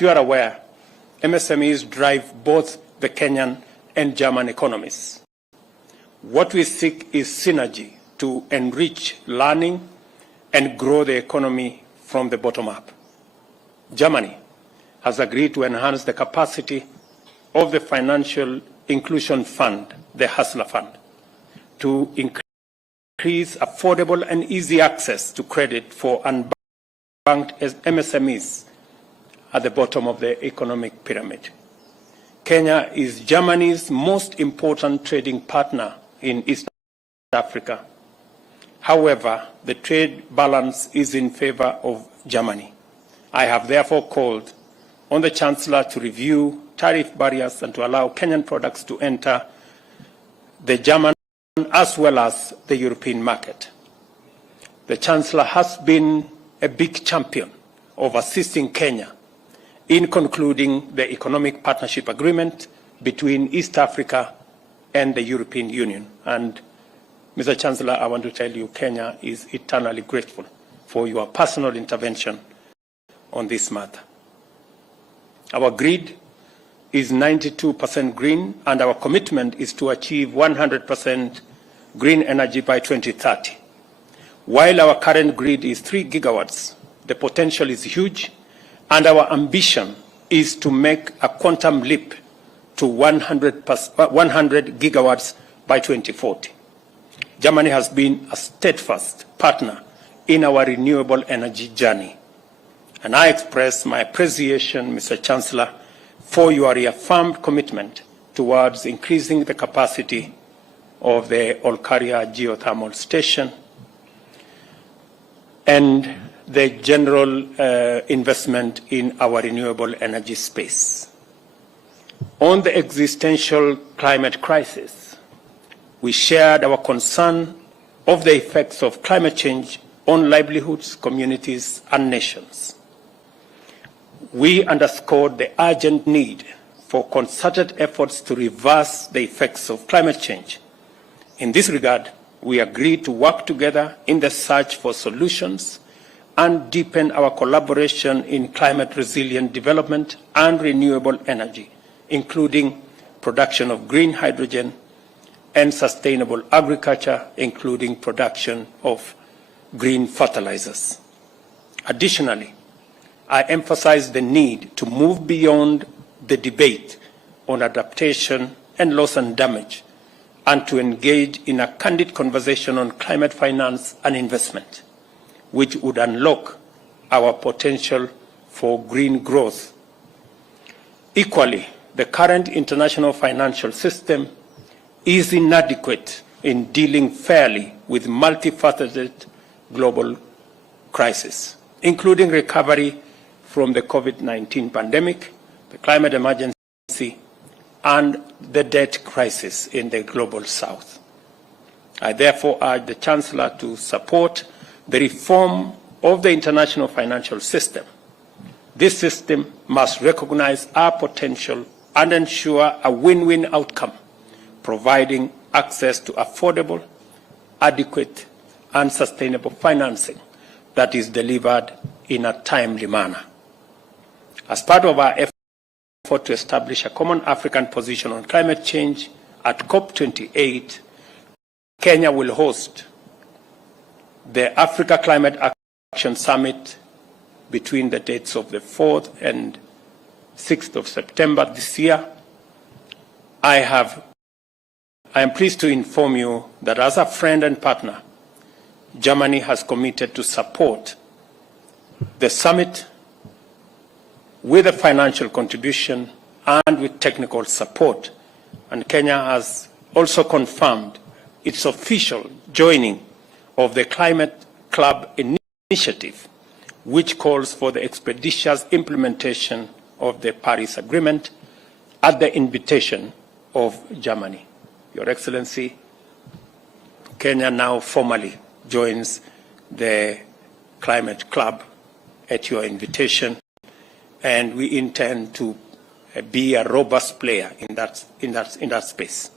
you are aware, MSMEs drive both the Kenyan and German economies. What we seek is synergy to enrich learning and grow the economy from the bottom up. Germany has agreed to enhance the capacity of the Financial Inclusion Fund, the Hustler Fund, to increase affordable and easy access to credit for unbanked MSMEs at the bottom of the economic pyramid. Kenya is Germany's most important trading partner in East Africa. However, the trade balance is in favor of Germany. I have therefore called on the Chancellor to review tariff barriers and to allow Kenyan products to enter the German as well as the European market. The Chancellor has been a big champion of assisting Kenya in concluding the economic partnership agreement between East Africa and the European Union. And Mr. Chancellor, I want to tell you, Kenya is eternally grateful for your personal intervention on this matter. Our grid is 92% green, and our commitment is to achieve 100% green energy by 2030. While our current grid is 3 gigawatts, the potential is huge, and our ambition is to make a quantum leap to 100 gigawatts by 2040. Germany has been a steadfast partner in our renewable energy journey. And I express my appreciation, Mr. Chancellor, for your reaffirmed commitment towards increasing the capacity of the Olkaria geothermal station and the general investment in our renewable energy space. On the existential climate crisis, we shared our concern of the effects of climate change on livelihoods, communities, and nations. We underscored the urgent need for concerted efforts to reverse the effects of climate change. In this regard, we agreed to work together in the search for solutions and deepen our collaboration in climate-resilient development and renewable energy, including production of green hydrogen and sustainable agriculture, including production of green fertilizers. Additionally, I emphasize the need to move beyond the debate on adaptation and loss and damage and to engage in a candid conversation on climate finance and investment, which would unlock our potential for green growth. Equally, the current international financial system is inadequate in dealing fairly with multifaceted global crises, including recovery from the COVID-19 pandemic, the climate emergency, and the debt crisis in the global south. I therefore urge the Chancellor to support the reform of the international financial system. This system must recognize our potential and ensure a win-win outcome, providing access to affordable, adequate, and sustainable financing that is delivered in a timely manner. As part of our effort to establish a common African position on climate change at COP28, Kenya will host the Africa Climate Action Summit between the dates of the 4th and 6th of September this year. I am pleased to inform you that as a friend and partner, Germany has committed to support the summit with a financial contribution and with technical support. And Kenya has also confirmed its official joining of the Climate Club initiative, which calls for the expeditious implementation of the Paris Agreement at the invitation of Germany. Your Excellency, Kenya now formally joins the Climate Club at your invitation, and we intend to be a robust player in that space.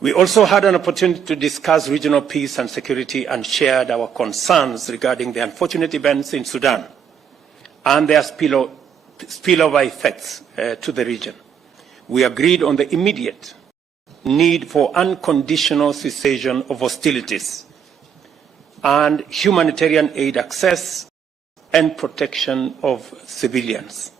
We also had an opportunity to discuss regional peace and security and shared our concerns regarding the unfortunate events in Sudan and their spillover effects to the region. We agreed on the immediate need for unconditional cessation of hostilities and humanitarian aid access and protection of civilians.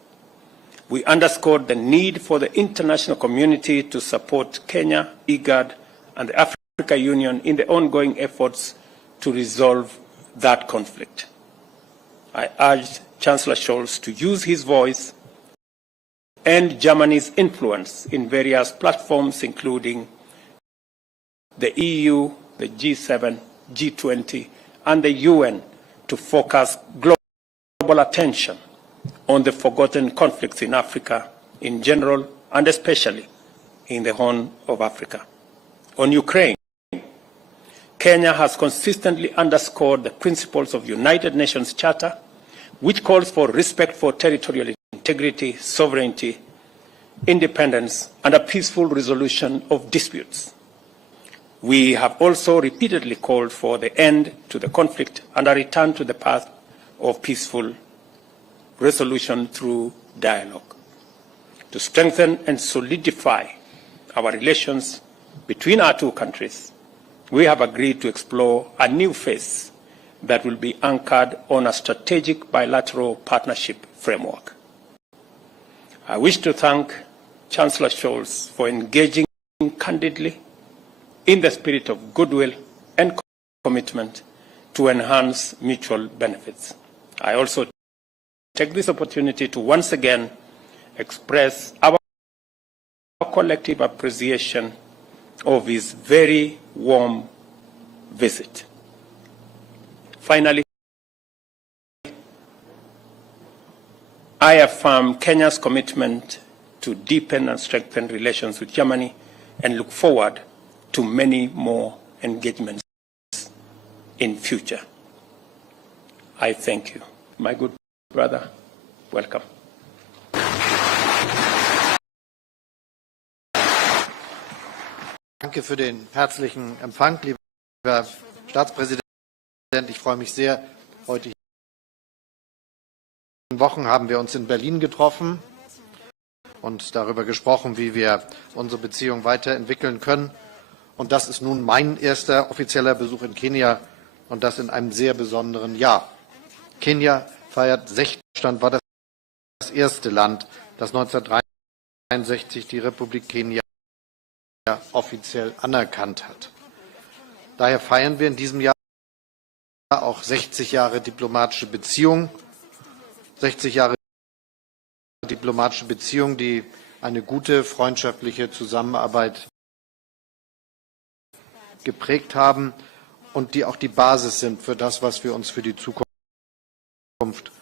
We underscored the need for the international community to support Kenya, IGAD, and the Africa Union in the ongoing efforts to resolve that conflict. I urged Chancellor Scholz to use his voice and Germany's influence in various platforms, including the EU, the G7, G20, and the UN, to focus global attention on the forgotten conflicts in Africa in general and especially in the Horn of Africa. On Ukraine, Kenya has consistently underscored the principles of United Nations Charter, which calls for respect for territorial integrity, sovereignty, independence, and a peaceful resolution of disputes. We have also repeatedly called for the end to the conflict and a return to the path of peaceful resolution through dialogue. To strengthen and solidify our relations between our two countries, we have agreed to explore a new phase that will be anchored on a strategic bilateral partnership framework. I wish to thank Chancellor Scholz for engaging candidly in the spirit of goodwill and commitment to enhance mutual benefits. I also take this opportunity to once again express our collective appreciation of his very warm visit. Finally, I affirm Kenya's commitment to deepen and strengthen relations with Germany and look forward to many more engagements in future. I thank you. My good brother, welcome. Danke für den herzlichen Empfang, lieber Staatspräsident. Ich freue mich sehr. Heute in Wochen haben wir uns in Berlin getroffen und darüber gesprochen, wie wir unsere Beziehung weiterentwickeln können. Und das ist nun mein erster offizieller Besuch in Kenia und das in einem sehr besonderen Jahr. Kenia feiert 60 Jahre, war das erste Land, das 1963 die Republik Kenia offiziell anerkannt hat. Daher feiern wir in diesem Jahr auch 60 Jahre diplomatische Beziehungen, 60 Jahre diplomatische Beziehungen, die eine gute freundschaftliche Zusammenarbeit geprägt haben und die auch die Basis sind für das, was wir uns für die Zukunft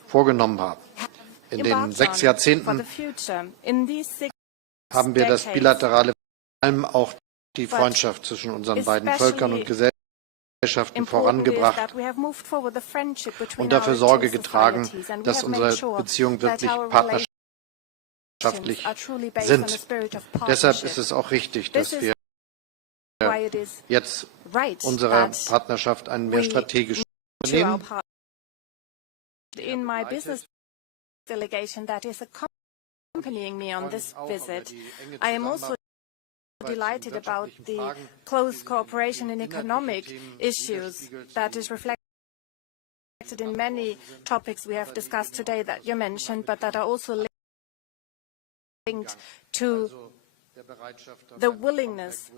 vorgenommen haben. In den 6 Jahrzehnten haben wir das bilaterale, vor allem auch die Freundschaft zwischen unseren beiden Völkern und Gesellschaften vorangebracht und dafür Sorge getragen, dass unsere Beziehungen wirklich partnerschaftlich sind. Deshalb ist es auch richtig, dass wir jetzt unserer Partnerschaft einen mehr strategischen nehmen. In my business delegation that is accompanying me on this visit, I am also delighted about the close cooperation in economic issues that is reflected in many topics we have discussed today that you mentioned, but that are also linked to the willingness,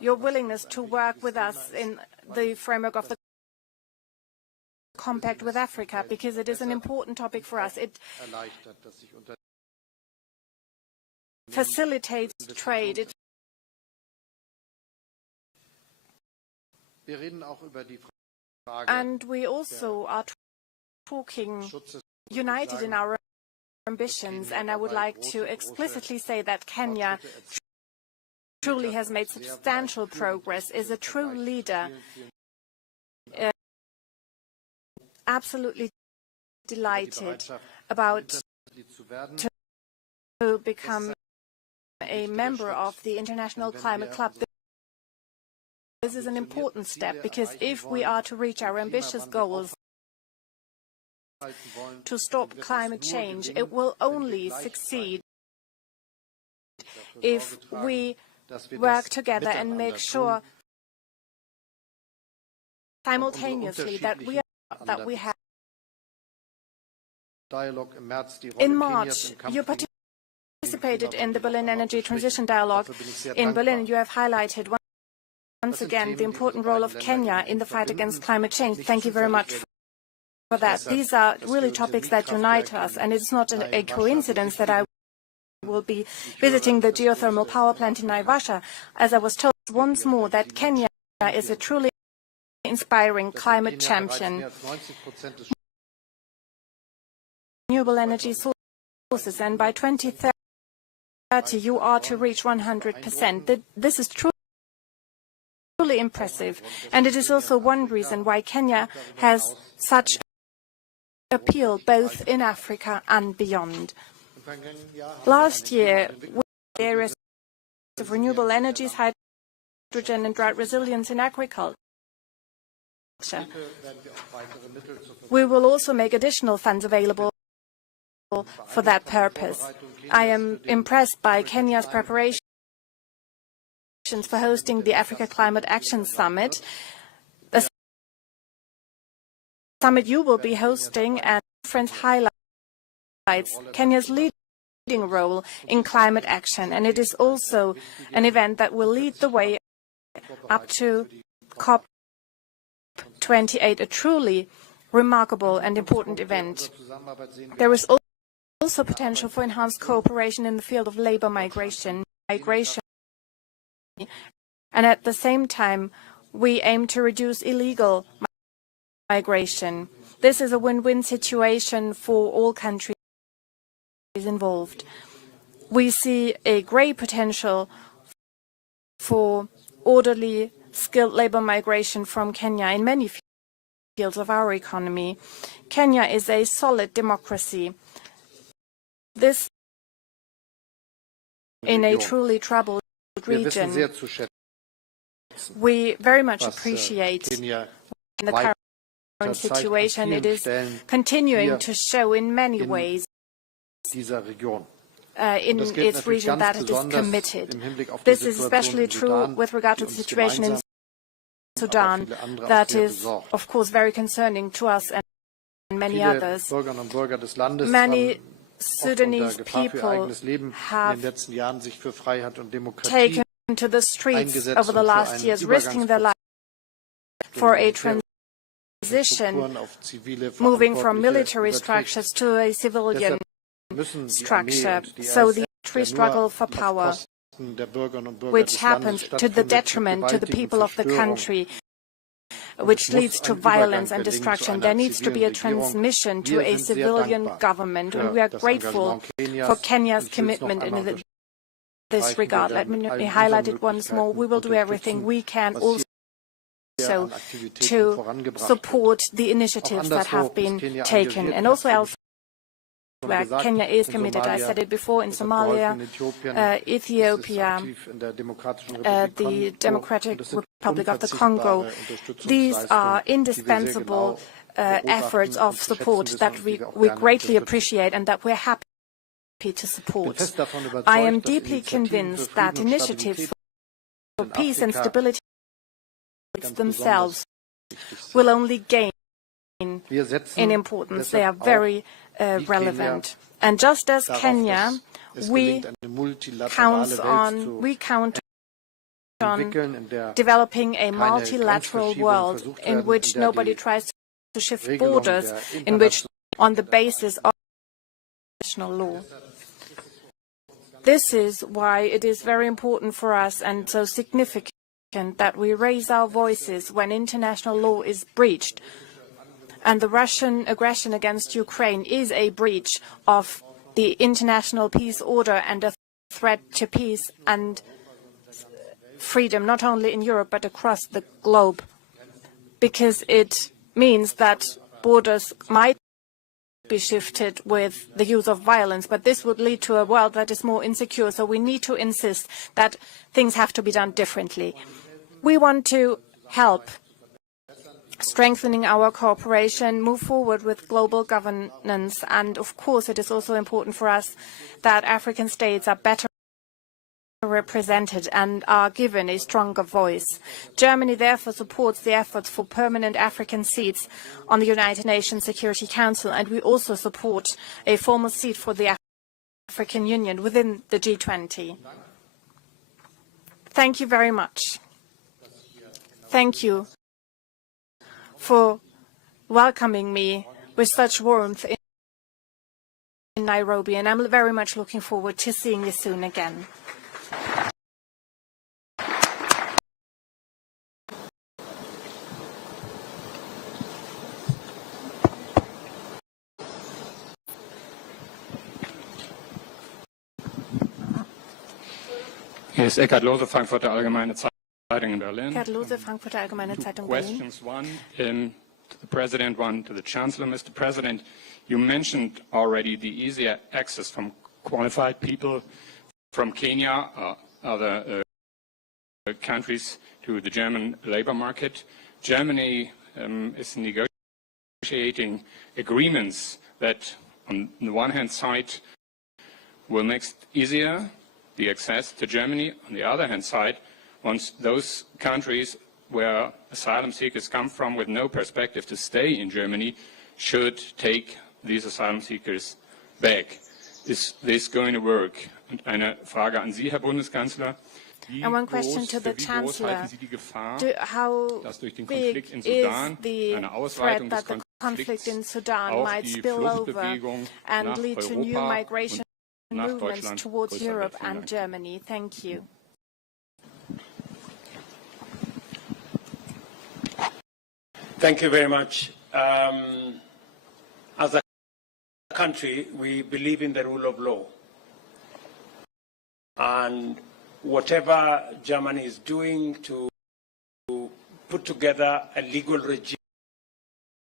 your willingness to work with us in the framework of the Compact with Africa, because it is an important topic for us. It facilitates trade. It and we also are talking united in our ambitions, and I would like to explicitly say that Kenya truly has made substantial progress, is a true leader, absolutely delighted about to become a member of the International Climate Club. This is an important step, because if we are to reach our ambitious goals to stop climate change. It will only succeed if we work together and make sure simultaneously that we have. In March, you participated in the Berlin Energy Transition Dialogue. In Berlin, you have highlighted once again the important role of Kenya in the fight against climate change. Thank you very much for that. These are really topics that unite us, and it's not a coincidence that I will be visiting the geothermal power plant in Naivasha, as I was told once more that Kenya is a truly inspiring climate champion. Renewable energy sources, and by 2030 you are to reach 100%. This is truly impressive, and it is also one reason why Kenya has such appeal both in Africa and beyond. Last year, with the areas of renewable energies, hydrogen and drought resilience in agriculture, we will also make additional funds available for that purpose. I am impressed by Kenya's preparations for hosting the Africa Climate Action Summit, a summit you will be hosting, and conference highlights Kenya's leading role in climate action, and it is also an event that will lead the way up to COP28, a truly remarkable and important event. There is also potential for enhanced cooperation in the field of labor migration, and at the same time we aim to reduce illegal migration. This is a win-win situation for all countries involved. We see a great potential for orderly, skilled labor migration from Kenya in many fields of our economy. Kenya is a solid democracy. This in a truly troubled region. We very much appreciate the current situation. It is continuing to show in many ways in its region that it is committed. This is especially true with regard to the situation in Sudan, that is, of course, very concerning to us and many others. Many Sudanese people have taken to the streets over the last years, risking their lives for a transition, moving from military structures to a civilian structure. So the struggle for power, which happens to the detriment to the people of the country, which leads to violence and destruction. There needs to be a transmission to a civilian government, and we are grateful for Kenya's commitment in this regard. Let me highlight it once more. We will do everything we can also to support the initiatives that have been taken, and also elsewhere where Kenya is committed. I said it before, in Somalia, Ethiopia, the Democratic Republic of the Congo. These are indispensable efforts of support that we greatly appreciate and that we're happy to support. I am deeply convinced that initiatives for peace and stability themselves will only gain in importance. They are very relevant. And just as Kenya, we count on developing a multilateral world in which nobody tries to shift borders, in which on the basis of international law. This is why it is very important for us and so significant that we raise our voices when international law is breached. And the Russian aggression against Ukraine is a breach of the international peace order and a threat to peace and freedom, not only in Europe but across the globe, because it means that borders might be shifted with the use of violence, but this would lead to a world that is more insecure. So we need to insist that things have to be done differently. We want to help strengthening our cooperation, move forward with global governance. And of course, it is also important for us that African states are better represented and are given a stronger voice. Germany therefore supports the efforts for permanent African seats on the United Nations Security Council, and we also support a formal seat for the African Union within the G20. Thank you very much. Thank you for welcoming me with such warmth in Nairobi, and I'm very much looking forward to seeing you soon again. Hier ist Eckhard Lose, Frankfurter Allgemeine Zeitung in Berlin. Eckhard Lose, Frankfurter Allgemeine Zeitung, Berlin. Questions, one to the President, one to the Chancellor. Mr. President, you mentioned already the easier access from qualified people from Kenya or other countries to the German labor market. Germany is negotiating agreements that, on the one hand side, will make it easier the access to Germany. On the other hand side, once those countries where asylum seekers come from with no perspective to stay in Germany should take these asylum seekers back. Is this going to work? Und eine Frage an Sie, Herr Bundeskanzler. And one question to the Chancellor. How big is the threat that the conflict in Sudan might spill over and lead to new migration movements towards Europe and Germany? Thank you. Thank you very much. As a country, we believe in the rule of law. And whatever Germany is doing to put together a legal regime,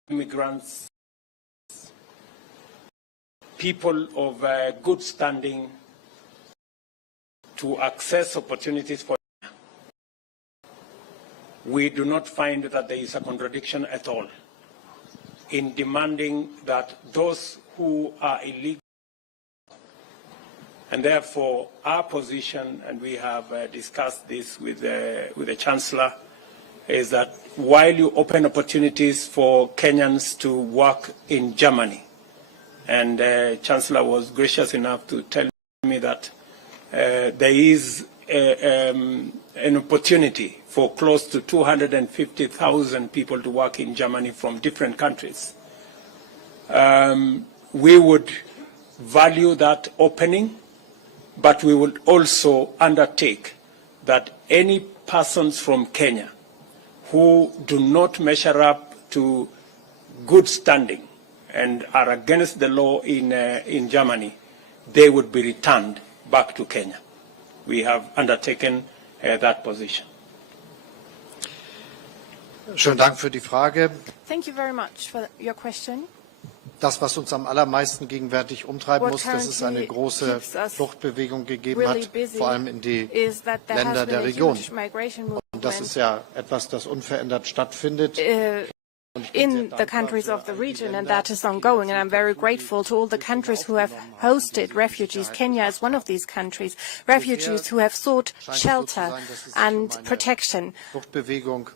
immigrants, people of good standing to access opportunities for them, we do not find that there is a contradiction at all in demanding that those who are illegal, and therefore our position, and we have discussed this with the Chancellor, is that while you open opportunities for Kenyans to work in Germany, and the Chancellor was gracious enough to tell me that there is an opportunity for close to 250,000 people to work in Germany from different countries. We would value that opening, but we would also undertake that any persons from Kenya who do not measure up to good standing and are against the law in Germany, they would be returned back to Kenya. We have undertaken that position. Schönen Dank für die Frage. Thank you very much for your question. Das, was uns am allermeisten gegenwärtig umtreiben muss, dass es eine große Fluchtbewegung gegeben hat, vor allem in die Länder der Region. Und das ist ja etwas, das unverändert stattfindet. In the countries of the region, and that is ongoing, and I'm very grateful to all the countries who have hosted refugees. Kenya is one of these countries, refugees who have sought shelter and protection.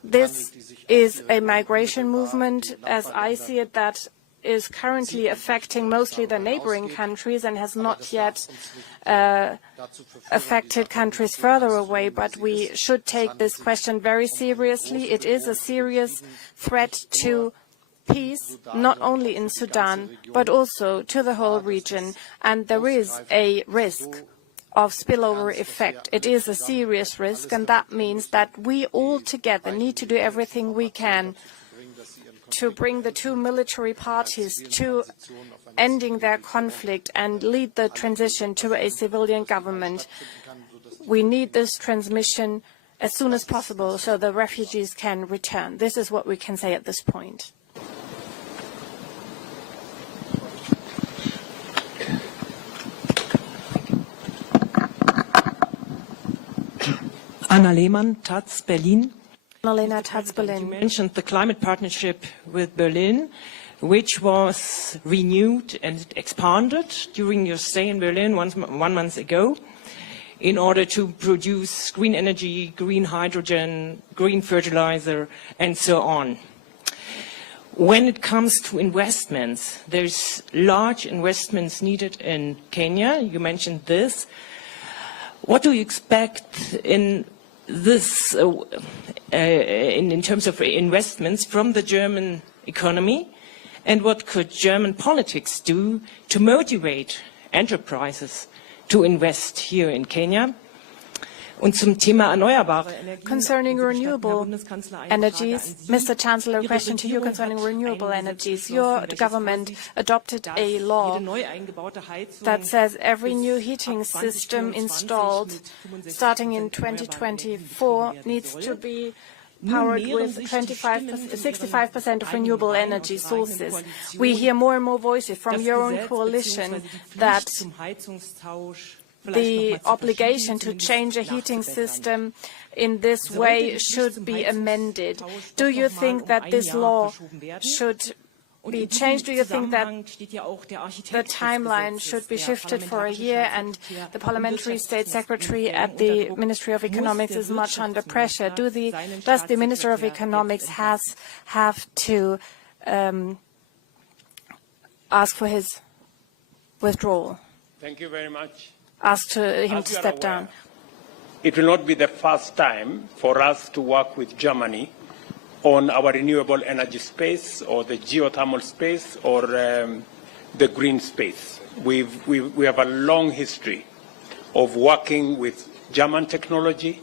This is a migration movement, as I see it, that is currently affecting mostly the neighboring countries and has not yet affected countries further away, but we should take this question very seriously. It is a serious threat to peace, not only in Sudan, but also to the whole region, and there is a risk of spillover effect. It is a serious risk, and that means that we all together need to do everything we can to bring the two military parties to ending their conflict and lead the transition to a civilian government. We need this transmission as soon as possible so the refugees can return. This is what we can say at this point. Anna Lehmann, Taz, Berlin. You mentioned the climate partnership with Berlin, which was renewed and expanded during your stay in Berlin 1 month ago in order to produce green energy, green hydrogen, green fertilizer, and so on. When it comes to investments, there's large investments needed in Kenya. You mentioned this. What do you expect in this, in terms of investments from the German economy? And what could German politics do to motivate enterprises to invest here in Kenya? Concerning renewable energies, Mr. Chancellor, a question to you concerning renewable energies. Your government adopted a law that says every new heating system installed starting in 2024 needs to be powered with 65% of renewable energy sources. We hear more and more voices from your own coalition that the obligation to change a heating system in this way should be amended. Do you think that this law should be changed? Do you think that the timeline should be shifted for a year? And the Parliamentary State Secretary at the Ministry of Economics is much under pressure. Does the Minister of Economics have to ask for his withdrawal? Thank you very much. Ask him to step down. It will not be the first time for us to work with Germany on our renewable energy space or the geothermal space or the green space. We have a long history of working with German technology,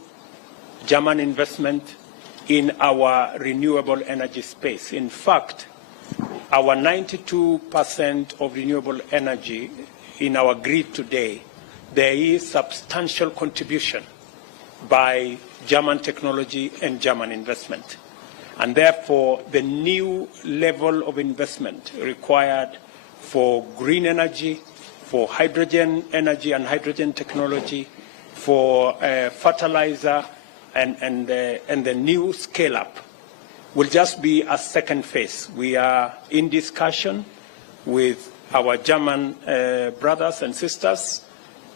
German investment in our renewable energy space. In fact, our 92% of renewable energy in our grid today, there is substantial contribution by German technology and German investment. And therefore, the new level of investment required for green energy, for hydrogen energy and hydrogen technology, for fertilizer and the new scale-up will just be a second phase. We are in discussion with our German brothers and sisters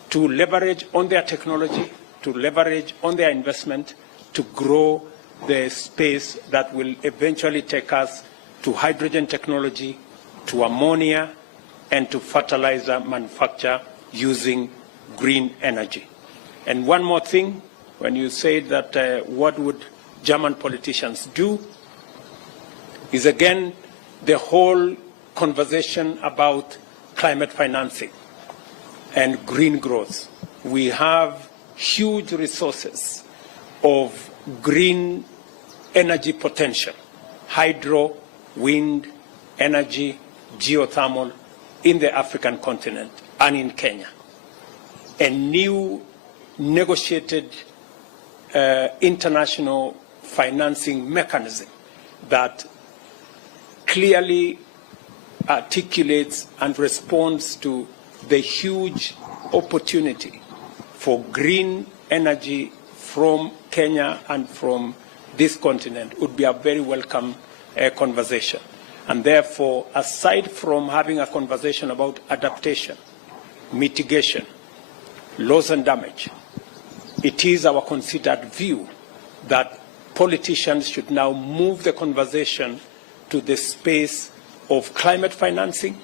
to leverage on their technology, to leverage on their investment, to grow the space that will eventually take us to hydrogen technology, to ammonia, and to fertilizer manufacture using green energy. And one more thing, when you say that what would German politicians do, is again the whole conversation about climate financing and green growth. We have huge resources of green energy potential, hydro, wind, energy, geothermal in the African continent and in Kenya. A new negotiated international financing mechanism that clearly articulates and responds to the huge opportunity for green energy from Kenya and from this continent would be a very welcome conversation. And therefore, aside from having a conversation about adaptation, mitigation, loss and damage, it is our considered view that politicians should now move the conversation to the space of climate financing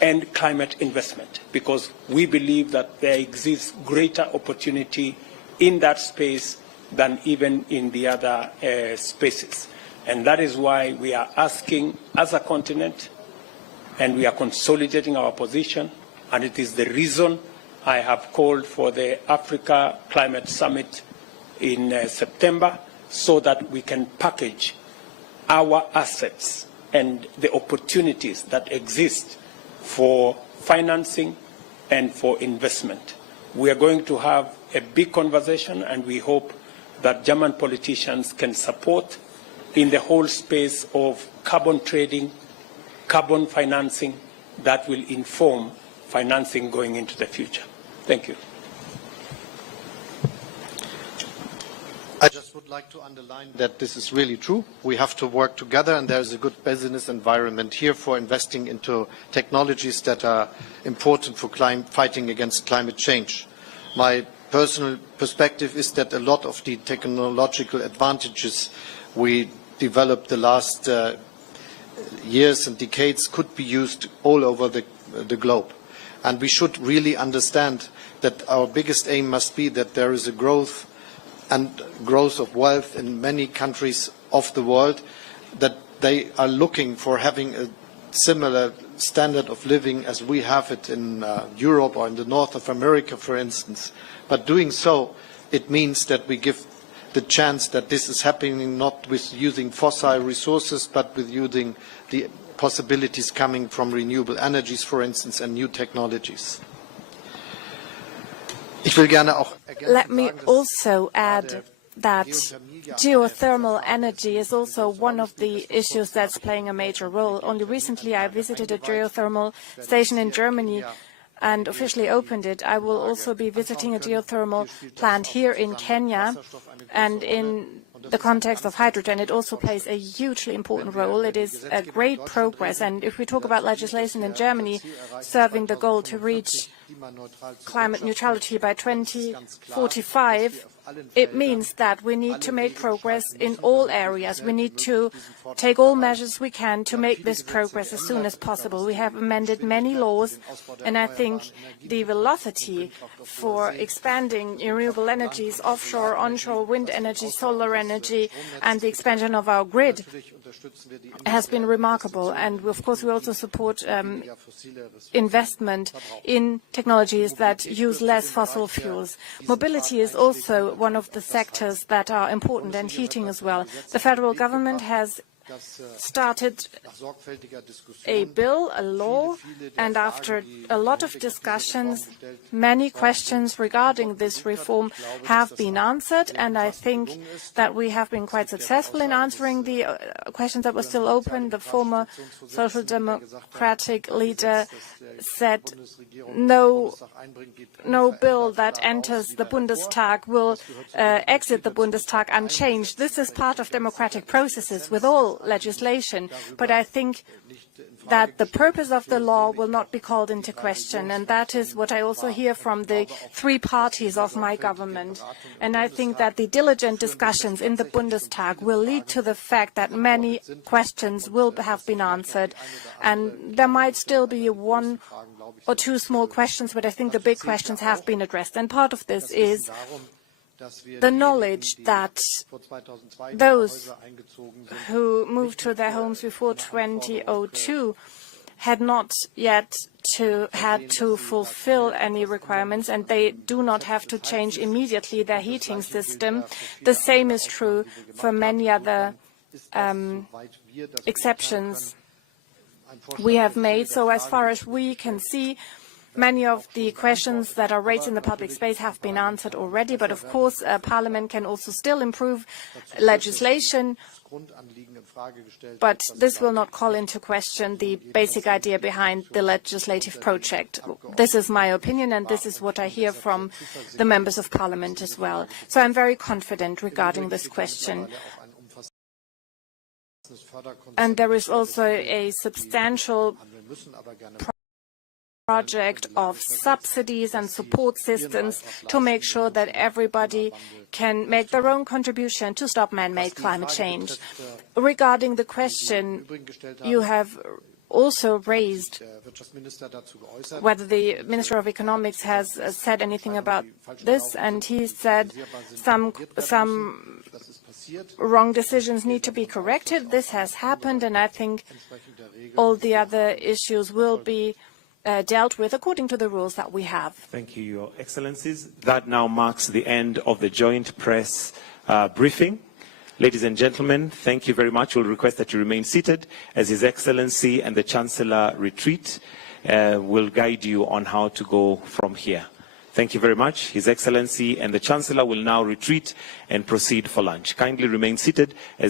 and climate investment, because we believe that there exists greater opportunity in that space than even in the other spaces. And that is why we are asking as a continent, and we are consolidating our position, and it is the reason I have called for the Africa Climate Summit in September, so that we can package our assets and the opportunities that exist for financing and for investment. We are going to have a big conversation, and we hope that German politicians can support in the whole space of carbon trading, carbon financing that will inform financing going into the future. Thank you. I just would would like to underline that this is really true. We have to work together, and there is a good business environment here for investing into technologies that are important for fighting against climate change. My personal perspective is that a lot of the technological advantages we developed the last years and decades could be used all over the globe. And we should really understand that our biggest aim must be that there is a growth of wealth in many countries of the world, that they are looking for having a similar standard of living as we have it in Europe or in the north of America, for instance. But doing so, it means that we give the chance that this is happening not with using fossil resources, but with using the possibilities coming from renewable energies, for instance, and new technologies. Let me also add that geothermal energy is also one of the issues that's playing a major role. Only recently I visited a geothermal station in Germany and officially opened it. I will also be visiting a geothermal plant here in Kenya, and in the context of hydrogen, it also plays a hugely important role. It is a great progress, and if we talk about legislation in Germany serving the goal to reach climate neutrality by 2045, it means that we need to make progress in all areas. We need to take all measures we can to make this progress as soon as possible. We have amended many laws, and I think the velocity for expanding renewable energies, offshore, onshore, wind energy, solar energy, and the expansion of our grid has been remarkable. And of course, we also support investment in technologies that use less fossil fuels. Mobility is also one of the sectors that are important, and heating as well. The federal government has started a bill, a law, and after a lot of discussions, many questions regarding this reform have been answered, and I think that we have been quite successful in answering the questions that were still open. The former Social Democratic leader said no bill that enters the Bundestag will exit the Bundestag unchanged. This is part of democratic processes with all legislation, but I think that the purpose of the law will not be called into question, and that is what I also hear from the three parties of my government. And I think that the diligent discussions in the Bundestag will lead to the fact that many questions will have been answered, and there might still be one or two small questions, but I think the big questions have been addressed. And part of this is the knowledge that those who moved to their homes before 2002 had not yet had to fulfill any requirements, and they do not have to change immediately their heating system. The same is true for many other exceptions we have made. So as far as we can see, many of the questions that are raised in the public space have been answered already, but of course Parliament can also still improve legislation, but this will not call into question the basic idea behind the legislative project. This is my opinion, and this is what I hear from the members of Parliament as well. So I'm very confident regarding this question. And there is also a substantial project of subsidies and support systems to make sure that everybody can make their own contribution to stop man-made climate change. Regarding the question you have also raised, whether the Minister of Economics has said anything about this, and he said some wrong decisions need to be corrected. This has happened, and I think all the other issues will be dealt with according to the rules that we have. Thank you, Your Excellencies. That now marks the end of the joint press briefing. Ladies and gentlemen, thank you very much. We'll request that you remain seated as His Excellency and the Chancellor retreat. Will guide you on how to go from here. Thank you very much. His Excellency and the Chancellor will now retreat and proceed for lunch. Kindly remain seated as